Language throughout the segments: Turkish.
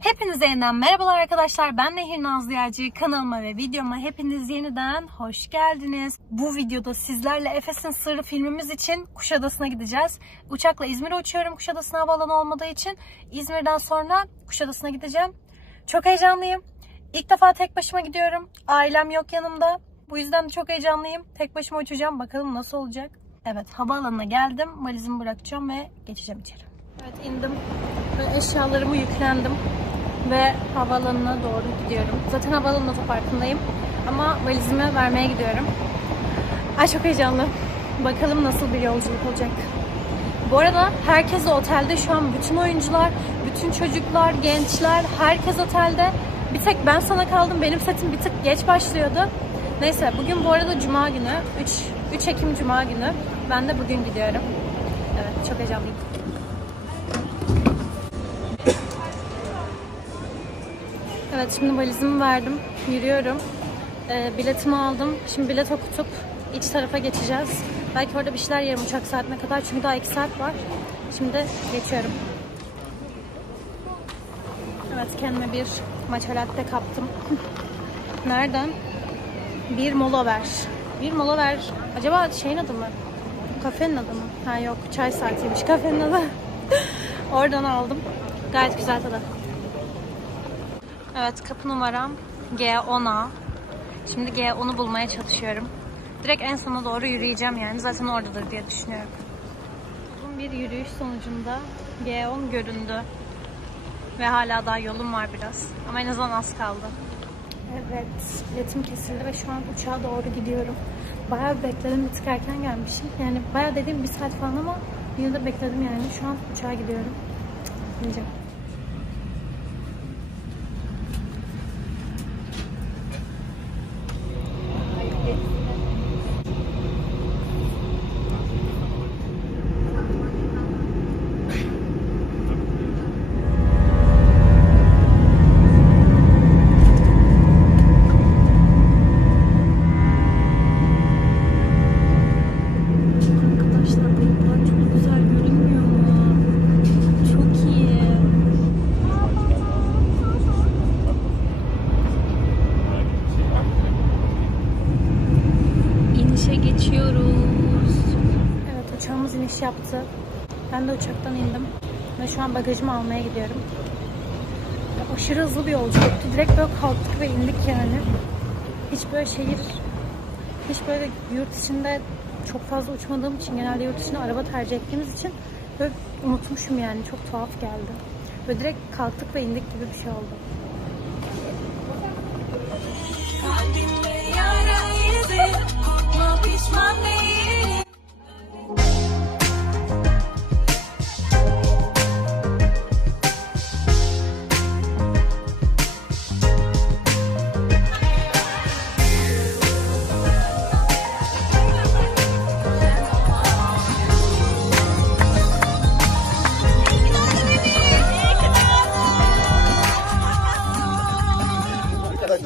Hepinize yeniden merhabalar arkadaşlar. Ben Nehir Nazlı Yağcı. Kanalıma ve videoma hepiniz yeniden hoş geldiniz. Bu videoda sizlerle Efes'in Sırrı filmimiz için Kuşadası'na gideceğiz. Uçakla İzmir'e uçuyorum Kuşadası'na havaalanı olmadığı için. İzmir'den sonra Kuşadası'na gideceğim. Çok heyecanlıyım. İlk defa tek başıma gidiyorum. Ailem yok yanımda. Bu yüzden de çok heyecanlıyım. Tek başıma uçacağım. Bakalım nasıl olacak. Evet havaalanına geldim. Valizimi bırakacağım ve geçeceğim içeri. Evet indim ve eşyalarımı yüklendim ve havaalanına doğru gidiyorum. Zaten havaalanı otoparkındayım ama valizimi vermeye gidiyorum. Ay çok heyecanlı. Bakalım nasıl bir yolculuk olacak. Bu arada herkes otelde şu an bütün oyuncular, bütün çocuklar, gençler, herkes otelde. Bir tek ben sana kaldım. Benim setim bir tık geç başlıyordu. Neyse bugün bu arada cuma günü. 3, 3 Ekim cuma günü. Ben de bugün gidiyorum. Evet çok heyecanlıyım. Evet şimdi valizimi verdim. Yürüyorum. Ee, biletimi aldım. Şimdi bilet okutup iç tarafa geçeceğiz. Belki orada bir şeyler yerim uçak saatine kadar. Çünkü daha 2 saat var. Şimdi geçiyorum. Evet kendime bir matcha latte kaptım. Nereden? Bir mola ver. Bir mola ver. Acaba şeyin adı mı? Kafenin adı mı? Ha yok çay saatiymiş kafenin adı. Oradan aldım. Gayet güzel tadı. Evet kapı numaram G10A. Şimdi G10'u bulmaya çalışıyorum. Direkt en sona doğru yürüyeceğim yani. Zaten oradadır diye düşünüyorum. Uzun bir yürüyüş sonucunda G10 göründü. Ve hala daha yolum var biraz. Ama en azından az kaldı. Evet, biletim kesildi ve şu an uçağa doğru gidiyorum. Bayağı bekledim, bir tık erken gelmişim. Yani bayağı dediğim bir saat falan ama yine de bekledim yani. Şu an uçağa gidiyorum. Bineceğim. Yaptı. Ben de uçaktan indim. Ve şu an bagajımı almaya gidiyorum. Aşırı hızlı bir yolculuktu. Direkt böyle kalktık ve indik yani. Hiç böyle şehir hiç böyle yurt içinde çok fazla uçmadığım için genelde yurt dışında araba tercih ettiğimiz için böyle unutmuşum yani çok tuhaf geldi. Böyle direkt kalktık ve indik gibi bir şey oldu. Kalbimde yara izi Korkma pişman değilim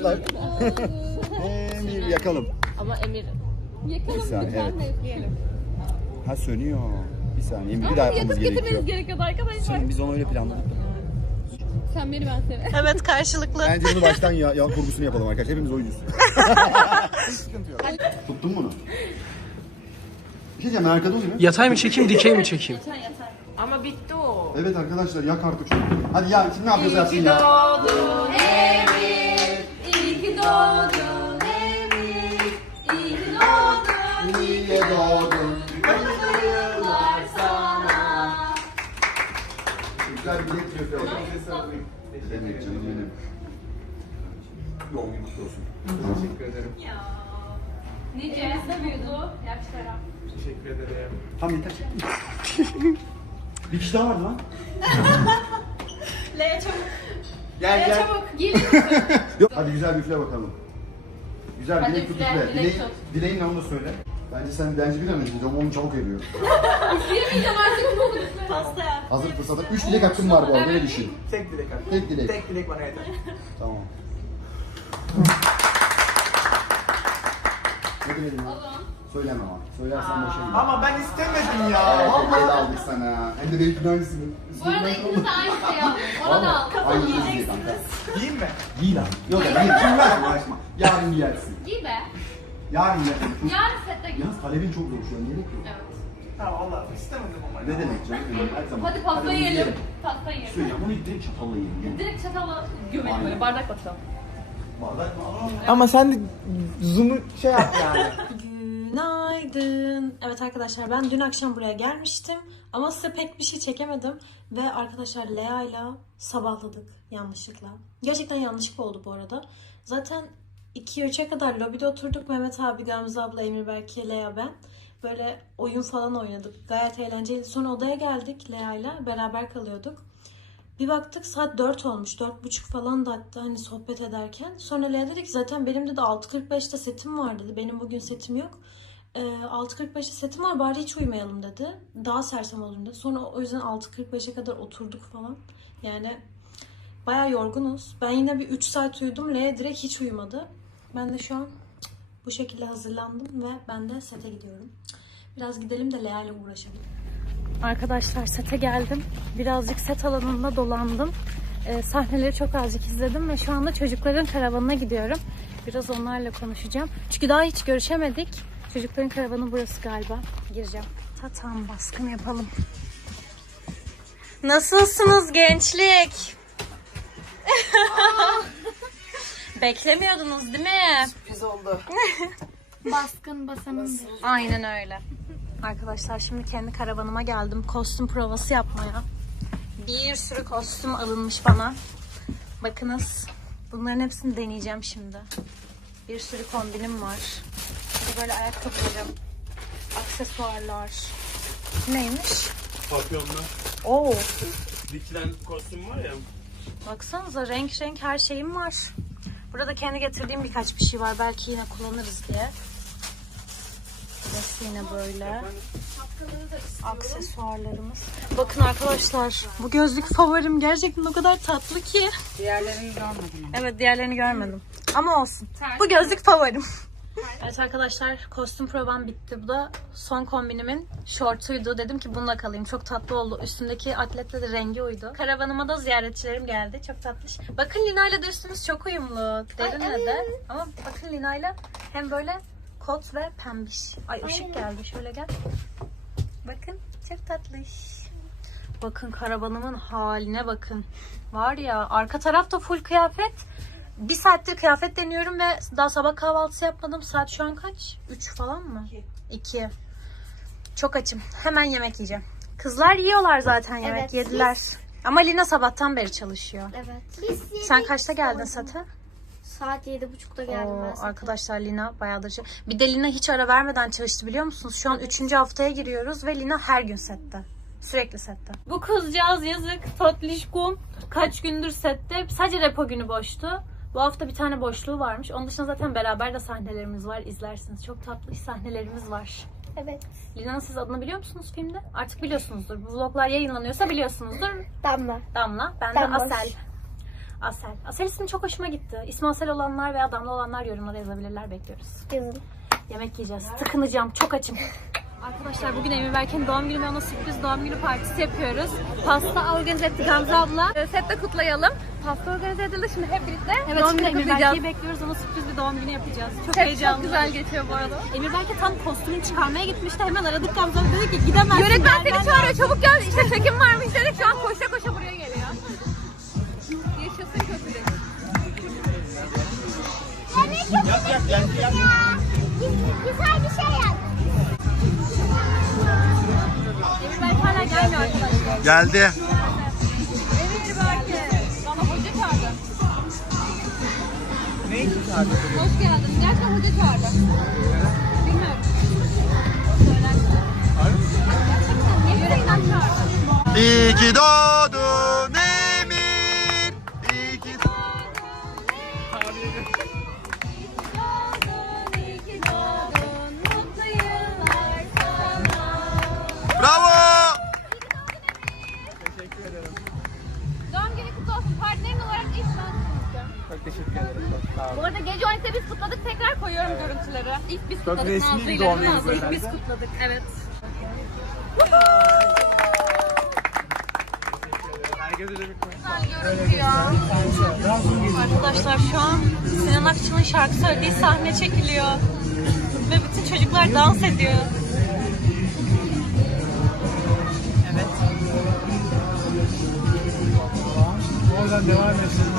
Arkadaşlar. Emir yakalım. Ama Emir. Bir saniye evet. Ha sönüyor. Bir saniye. Emir bir daha yapmamız Yakıt gerekiyor. getirmeniz gerekiyordu arkadaşlar. Şimdi biz onu öyle planladık. Sen beni ben seni. Evet karşılıklı. Bence bunu baştan ya, yan kurgusunu yapalım arkadaşlar. Hepimiz oyuncuyuz. Sıkıntı yok. Tuttun bunu. Bir şey diyeceğim ben arkada olayım. ya. Yatay mı çekeyim, dikey mi çekeyim? Ama bitti o. Evet arkadaşlar yak artık şunu. Hadi ya şimdi ne yapıyoruz yapsın ya. doğdun Emir. İyi ki doğdun Emir. İyi ki doğdun. Niye doğdun? Mutlu yıllar sana. Güzel bir dilek yapıyorum. Demek canım benim. Doğum günü kutlu olsun. Teşekkür ederim. Nice seviyordu. Yaşlara. Teşekkür ederim. Tam yeter. bir kişi daha vardı lan. Lea çabuk. Gel gel. Çabuk gelin. Yok. Hadi güzel bir üfle bakalım. Güzel Hadi dilek tut üfle, üfle. dilek Dileğin, tut. dileğin ne onu da söyle. Bence sen denci bir an önce ama onu çabuk eriyor. Yemeyeceğim artık bu. Pasta yap. Hazır fırsatı. Üç dilek hakkım var bu arada öyle düşün. Tek dilek abi. Tek dilek. Tek dilek bana yeter. Tamam. Ne söyleyelim mi? Söyleme ama. Söylersen boşa gider. Ama ben istemedim ya. Vallahi de aldık sana. Hem de benimkinin aynısını. Bu arada ikiniz de aynı şey yaptınız. Ona da al. Aynı değil kanka. Mi? Giy lan. Yok ya giy. Kim ver uğraşma. Yarın giyersin. Giy be. Yarın giyersin. Yarın sette giy. Yalnız talebin çok zor şu an. Gerek yok. Evet. Ha valla istemedim ama. Ne demek canım? Her zaman. Hadi pasta bunu yiyelim. Pasta yiyelim. Söyleyeceğim bunu direkt çatalla yiyelim. Direkt çatala gömelim böyle bardak batalım. Ama sen de zoom'u şey yap yani. Günaydın. Evet arkadaşlar ben dün akşam buraya gelmiştim ama size pek bir şey çekemedim ve arkadaşlar Lea ile sabahladık yanlışlıkla. Gerçekten yanlışlıkla oldu bu arada. Zaten 2-3'e kadar lobide oturduk. Mehmet abi, Gamze abla, Emir Berke, Lea ben. Böyle oyun falan oynadık. Gayet eğlenceliydi. Sonra odaya geldik Lea ile beraber kalıyorduk. Bir baktık saat 4 olmuş. 4.30 falan da hatta hani sohbet ederken. Sonra Lea dedi ki zaten benim dedi 6.45'te setim var dedi. Benim bugün setim yok. Ee, 6.45'te setim var bari hiç uyumayalım dedi. Daha sersem olalım dedi. Sonra o yüzden 6.45'e kadar oturduk falan. Yani bayağı yorgunuz. Ben yine bir 3 saat uyudum. Lea direkt hiç uyumadı. Ben de şu an bu şekilde hazırlandım ve ben de sete gidiyorum. Biraz gidelim de Lea ile uğraşalım. Arkadaşlar sete geldim. Birazcık set alanında dolandım. Ee, sahneleri çok azıcık izledim ve şu anda çocukların karavanına gidiyorum. Biraz onlarla konuşacağım. Çünkü daha hiç görüşemedik. Çocukların karavanı burası galiba. Gireceğim. Tatam baskın yapalım. Nasılsınız gençlik? Beklemiyordunuz değil mi? Baskın basanın. Aynen öyle. Arkadaşlar şimdi kendi karavanıma geldim. Kostüm provası yapmaya. Bir sürü kostüm alınmış bana. Bakınız. Bunların hepsini deneyeceğim şimdi. Bir sürü kombinim var. Bir de böyle ayakkabılarım. Aksesuarlar. Neymiş? Papyonlu Oo. dikilen kostüm var ya. Baksanıza renk renk her şeyim var. Burada kendi getirdiğim birkaç bir şey var. Belki yine kullanırız diye. Burası yine böyle. Aksesuarlarımız. Bakın arkadaşlar bu gözlük favorim gerçekten o kadar tatlı ki. Diğerlerini görmedim. Evet diğerlerini görmedim. Ama olsun. Bu gözlük favorim. Evet arkadaşlar kostüm provam bitti. Bu da son kombinimin şortuydu. Dedim ki bununla kalayım. Çok tatlı oldu. Üstündeki atletle de rengi uydu. Karavanıma da ziyaretçilerim geldi. Çok tatlış. Bakın Lina'yla da üstümüz çok uyumlu. Derinle de. Ama bakın Lina'yla hem böyle kot ve pembiş. Ay ışık geldi. Şöyle gel. Bakın çok tatlış. Bakın karavanımın haline bakın. Var ya arka tarafta full kıyafet. Bir saattir kıyafet deniyorum ve daha sabah kahvaltısı yapmadım. Saat şu an kaç? 3 falan mı? 2. Çok açım. Hemen yemek yiyeceğim. Kızlar yiyorlar zaten yemek. Evet, Yediler. Ama Lina sabahtan beri çalışıyor. Evet. Sen kaçta geldin sete? Saat yedi buçukta geldim Oo, ben. sete. arkadaşlar Lina bayağıdır şey- Bir de Lina hiç ara vermeden çalıştı biliyor musunuz? Şu an 3. haftaya giriyoruz ve Lina her gün sette. Sürekli sette. Bu kızcağız yazık tatlışkum. Kaç gündür sette. Sadece repo günü boştu. Bu hafta bir tane boşluğu varmış. Onun dışında zaten beraber de sahnelerimiz var. izlersiniz. Çok tatlı sahnelerimiz var. Evet. Lina'nın siz adını biliyor musunuz filmde? Artık biliyorsunuzdur. Bu vloglar yayınlanıyorsa biliyorsunuzdur. Damla. Damla. Ben Damla. de Asel. Asel. Asel ismi çok hoşuma gitti. İsmi Asel olanlar veya Damla olanlar yorumlara yazabilirler. Bekliyoruz. Yazın. Yemek yiyeceğiz. Tıkınacağım. Çok açım. Arkadaşlar bugün Emir Berk'in doğum günü ve ona sürpriz doğum günü partisi yapıyoruz. Pasta organize etti Gamze abla. Ee, Sette kutlayalım. Pasta organize edildi şimdi hep birlikte. Evet doğum günü Emir kutlayacağız. Berk'i bekliyoruz. Ona sürpriz bir doğum günü yapacağız. Çok Set heyecanlı. çok güzel geçiyor bu arada. Emir Berk'e tam kostümünü çıkarmaya gitmişti. Hemen aradık Gamze abla dedi ki gidemezsin. Yönetmen seni çağırıyor. Çabuk gel. İşte çekim varmış dedik. Şu an koşa koşa buraya Güzel bir şey yap. Emir Berk hala gelmiyor arkadaşlar. Geldi. Emir Berke. Bana hoca çağırdı. ne için çağırdın? Hoş geldin. Gerçekten hoca çağırdı. Bilmiyorum. Çağırdı? İyi ki doğdun resmi doğum günü herhalde. Biz kutladık. Evet. Herkese de bir Arkadaşlar şu an Sinan Akçıl'ın şarkı söylediği sahne çekiliyor. Ve bütün çocuklar dans ediyor. Oradan devam etsin.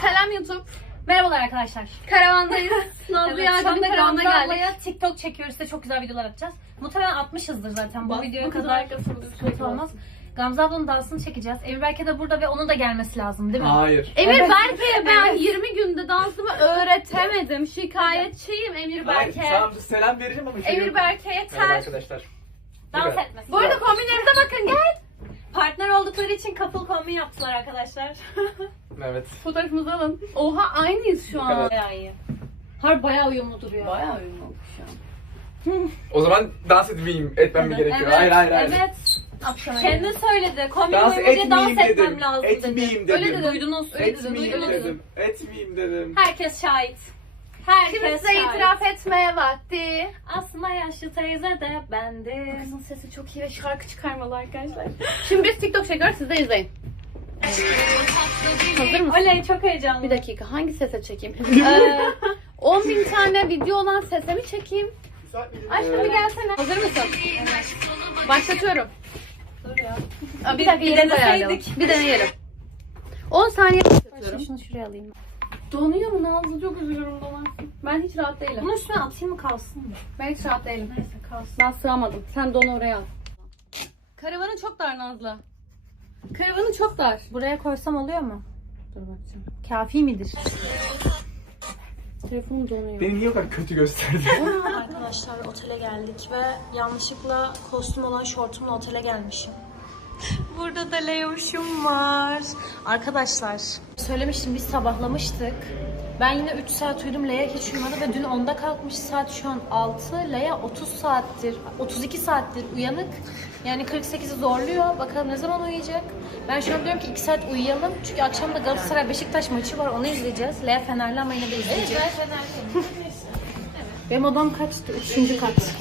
Selam YouTube. Merhabalar arkadaşlar. Karavandayız. Nazlı Evet, Yağcı'nın anda karavana Gamze geldik. TikTok çekiyoruz. Size çok güzel videolar atacağız. Muhtemelen atmışızdır zaten bu Bak, videoya bu kadar kadar. arkasında bir şey Sıkıntı olmaz. Gamze ablanın dansını çekeceğiz. Emir Berke de burada ve onun da gelmesi lazım değil mi? Hayır. Emir Evet. Berke'ye ben 20 günde dansımı öğretemedim. Şikayetçiyim Emir Berke. Tamam selam vereceğim ama şey Emir yok. Berke Merhaba yeter. arkadaşlar. Dans Evet. etmesi. Bu arada kombinlerimize bakın gel. Partner oldukları için couple kombin yaptılar arkadaşlar. Evet. Fotoğrafımızı alın. Oha aynıyız şu an. kadar. bayağı iyi. Har bayağı uyumlu duruyor. Bayağı uyumlu olmuş ya. O zaman dans etmeyeyim, etmem mi gerekiyor? Evet, hayır hayır hayır. Evet. Kendin söyledi. Kombin Dans boyunca dans etmeyeyim etmem dedim. lazım Etmeyeyim dedi. dedim. Öyle dedi. Duydunuz. Öyle dedi. Etmeyeyim Duydunuz. dedim. Etmeyeyim dedim. Herkes şahit. Herkes size şahit. itiraf etmeye vakti. Aslında yaşlı teyze de bendim. Kızın sesi çok iyi ve şarkı çıkarmalı arkadaşlar. Şimdi biz TikTok çekiyoruz siz de izleyin. Hazır mısın? Oley çok heyecanlı. Bir dakika hangi sese çekeyim? ee, 10 bin tane video olan sese mi çekeyim? Aşkım bir gelsene. Hazır mısın? Başlatıyorum. Aa, bir dakika Bir yerimizi ayarlayalım. Bir deneyelim. 10 saniye başlatıyorum. Şunu şuraya alayım. Donuyor mu Nazlı? Çok üzülürüm donarsın. Ben hiç rahat değilim. Bunun üstüne atayım mı kalsın mı? Ben hiç rahat değilim. Neyse kalsın. Ben sığamadım. Sen donu oraya al. Karavanın çok dar Nazlı. Karavanın çok dar. Buraya koysam oluyor mu? Dur bakacağım. Kafi midir? Telefonum donuyor. Beni niye o kadar kötü gösterdi? Arkadaşlar otele geldik ve yanlışlıkla kostüm olan şortumla otele gelmişim. Burada da Leoş'um var. Arkadaşlar söylemiştim biz sabahlamıştık. Ben yine 3 saat uyudum. Leia hiç uyumadı ve dün 10'da kalkmış. Saat şu an 6. Leia 30 saattir, 32 saattir uyanık. Yani 48'i zorluyor. Bakalım ne zaman uyuyacak. Ben şu an diyorum ki 2 saat uyuyalım. Çünkü akşam da Galatasaray Beşiktaş maçı var. Onu izleyeceğiz. Leia Fenerli ama yine de izleyeceğiz. Benim odam kaçtı? Üçüncü kat.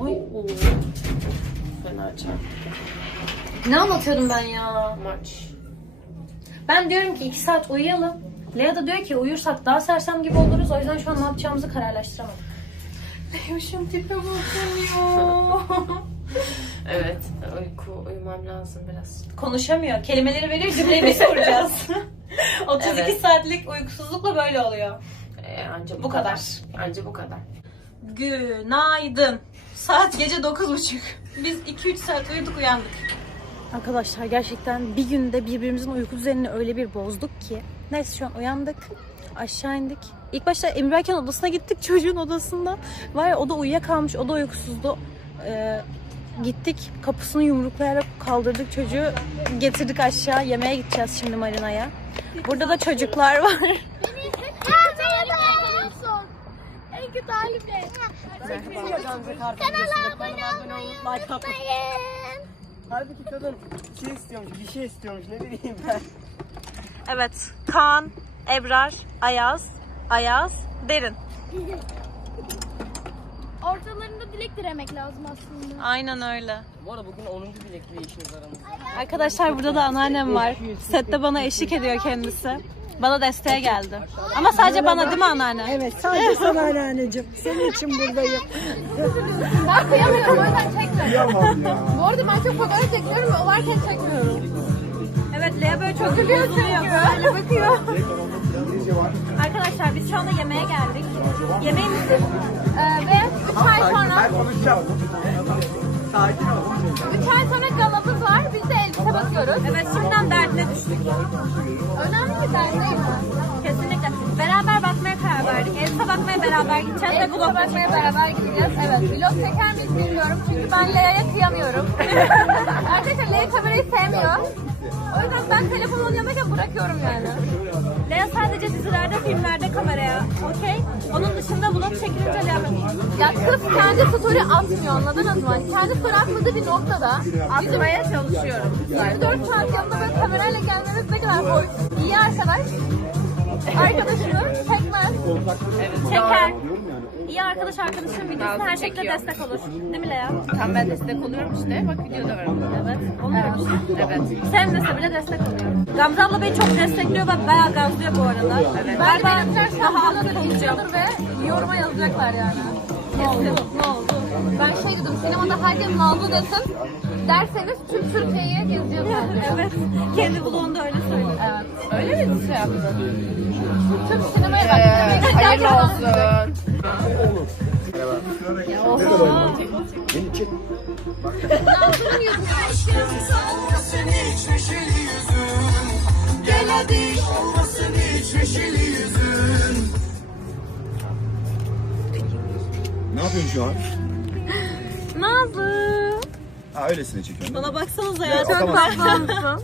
Oy. Fena çarptı. Ne anlatıyordum ben ya? Maç. Ben diyorum ki iki saat uyuyalım. Lea da diyor ki uyursak daha sersem gibi oluruz. O yüzden şu an ne yapacağımızı kararlaştıramadık. Leoş'um tipe bakıyor. Evet, uyku uyumam lazım biraz. Konuşamıyor. Kelimeleri veriyor cümleyi soracağız. 32 Evet. saatlik uykusuzlukla böyle oluyor. Ee, anca bu, Bu kadar. Anca bu kadar. Günaydın. Saat gece 9.30. Biz 2-3 saat uyuduk uyandık. Arkadaşlar gerçekten bir günde birbirimizin uyku düzenini öyle bir bozduk ki. Neyse şu an uyandık. Aşağı indik. İlk başta Emir odasına gittik çocuğun odasında. Var ya o da uyuyakalmış, o da uykusuzdu. Ee, gittik kapısını yumruklayarak kaldırdık çocuğu. Getirdik aşağı. Yemeğe gideceğiz şimdi marinaya. Burada da çocuklar var. Kanala abone olmayı unutmayın. Halbuki kadın bir şey istiyormuş, bir şey istiyormuş ne bileyim ben. Evet. Kaan, Ebrar, Ayaz, Ayaz, Derin. Ortalarında dilek dilemek lazım aslında. Aynen öyle. Bu arada bugün 10. dilek dileyişiniz aramızda. Arkadaşlar burada da anneannem var. Sette bana eşlik ediyor kendisi. Bana desteğe geldi. Ama sadece bana değil mi anneanne? Evet. Sadece sana anneanneciğim. Senin için buradayım. Ben kıyamıyorum o yüzden çekmiyorum. Bu arada ben çok fotoğraf çekiyorum ve o varken çekmiyorum. Evet Lea böyle çok üzülüyor Böyle bakıyor. Arkadaşlar biz şu anda yemeğe geldik. Yemeğimiz Ee, ve 3 ay sonra Ben konuşacağım. Sakin ol. 3 ay sonra galamız var. Biz de elbise bakıyoruz. Evet şimdiden derdine düştük. Önemli Kesinlikle. Beraber bakmaya karar verdik. Elbise bakmaya beraber gideceğiz ve vlog çekmeye beraber gideceğiz. Evet, vlog çeker miyiz bilmiyorum. Çünkü ben Lea'ya kıyamıyorum. Arkadaşlar Lea kamerayı sevmiyor. O yüzden ben telefonumun yanındayken bırakıyorum yani. Lea sadece dizilerde, filmlerde kameraya. Okey? Onun dışında vlog çekilince Lea Ya kız kendi story atmıyor anladınız mı? Kendi story atmadığı bir noktada atmaya çalışıyorum. 24 saat yanında böyle kamerayla gelmemiz ne kadar hoş. İyi arkadaş. Arkadaşını çekmez. Çeker. İyi arkadaş arkadaşın videosuna her şekilde destek olur. Değil mi Lea? Tam ben destek oluyorum işte. Bak videoda var. Evet. Oluyor. Evet. Sevmese bile destek oluyor. Gamze abla beni çok destekliyor ve bayağı gazlıyor bu arada. Evet. Galiba daha aktif olacağım. ve yoruma yazacaklar yani. Ne oldu? Ne oldu? Ben şey dedim, sinemada herkes Nazlı desin. Derseniz tüm Türkiye'yi gezeceğiz evet. Kendi vlogunda öyle söylüyor. Evet. Öyle mi şey yaptın? Tüm sinemaya bak. Ee, hayırlı olsun. Beni çek. Yüzüne Olmasın hiç neşeli yüzün Gel hadi olmasın hiç neşeli yüzün Ne yapıyorsun şu an? Nazlı. Ha öylesine çekiyorum. Bana baksanıza Ya, ya. Çok atamazsın. tatlı mısın?